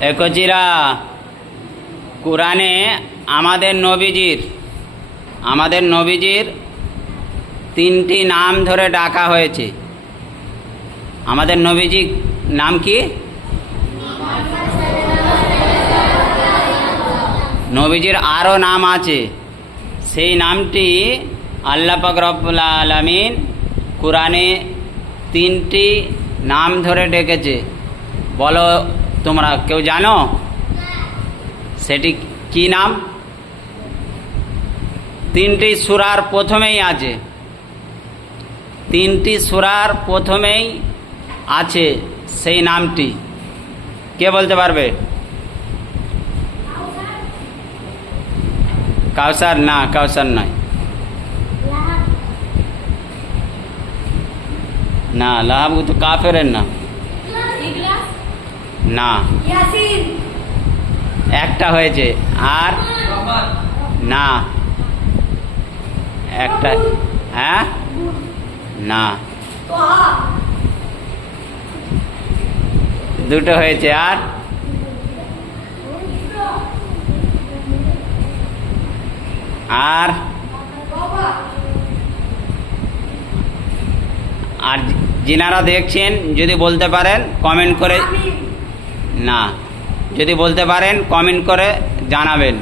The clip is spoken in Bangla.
একচিরা কোরআনে আমাদের নবীজির তিনটি নাম ধরে ডাকা হয়েছে। আমাদের নবীজি নাম কি? নবীজির আরও নাম আছে, সেই নামটি আল্লাহ পাক রব্বুল আলামিন কোরআনে তিনটি নাম ধরে ডেকেছে। বলো তোমরা কেউ জানো সেটি কি নাম? তিনটি সূরার প্রথমেই আছে, তিনটি সূরার প্রথমেই আছে সেই নামটি। কে বলতে পারবে? কাউসার না, কাউসার নয়। না, লাহাব তো কাফেরের না। না, একটা হয়েছে। আর না, একটা। হ্যাঁ, না, দুটো হয়েছে। আর আর আর যিনারা দেখছেন যদি বলতে পারেন কমেন্ট করে, না যদি বলতে পারেন কমেন্ট করে জানাবেন।